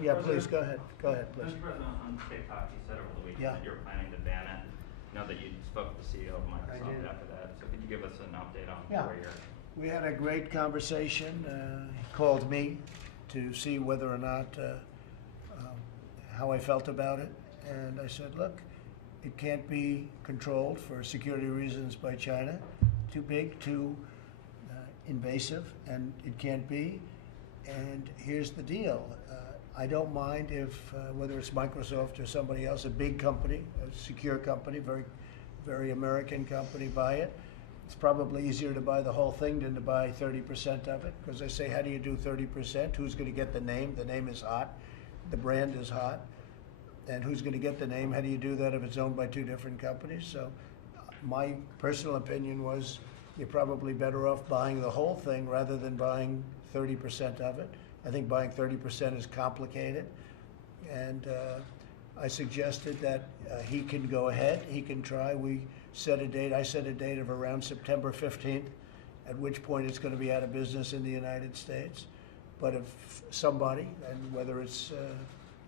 Yeah, please, go ahead. Go ahead, please. Mr. President, on TikTok, you said over the weekend Yeah. that you're planning to ban it. I know that you spoke with the CEO of I Microsoft did. after that, so could you give us an update on Yeah. where you're? We had a great conversation. He called me to see whether or not, how I felt about it. And I said, look, it can't be controlled for security reasons by China. Too big, too invasive, and it can't be. And here's the deal. I don't mind if, whether it's Microsoft or somebody else, a big company, a secure company, very, very American company, buy it. It's probably easier to buy the whole thing than to buy 30% of it, because they say, how do you do 30%? Who's going to get the name? The name is hot. The brand is hot. And who's going to get the name? How do you do that if it's owned by two different companies? So my personal opinion was you're probably better off buying the whole thing rather than buying 30% of it. I think buying 30% is complicated. And I suggested that he can go ahead, he can try. We set a date, I set a date of around September 15th, at which point it's going to be out of business in the United States. But if somebody, and whether it's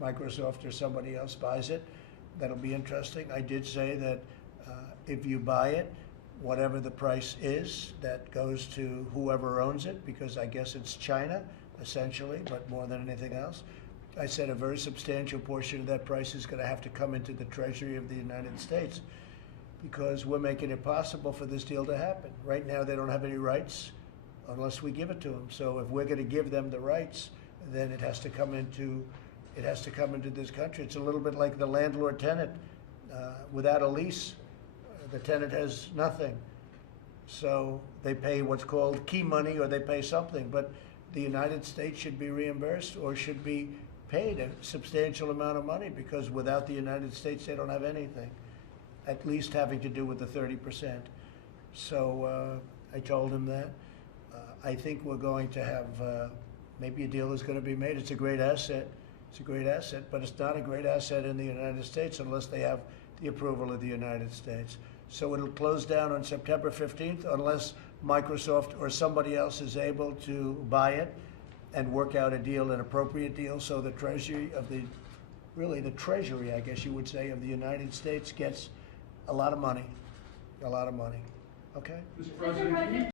Microsoft or somebody else buys it, that'll be interesting. I did say that if you buy it, whatever the price is, that goes to whoever owns it, because I guess it's China, essentially, but more than anything else. I said a very substantial portion of that price is going to have to come into the Treasury of the United States, because we're making it possible for this deal to happen. Right now, they don't have any rights unless we give it to them. So if we're going to give them the rights, then it has to come into this country. It's a little bit like the landlord-tenant. Without a lease, the tenant has nothing. So they pay what's called key money, or they pay something. But the United States should be reimbursed or should be paid a substantial amount of money, because without the United States, they don't have anything, at least having to do with the 30%. So I told him that. I think we're going to have, maybe a deal is going to be made. It's a great asset. It's a great asset, but it's not a great asset in the United States unless they have the approval of the United States. So it'll close down on September 15th unless Microsoft or somebody else is able to buy it and work out a deal, an appropriate deal, so the Treasury of the, really the Treasury, I guess you would say, of the United States gets a lot of money, a lot of money. Okay? Mr. President,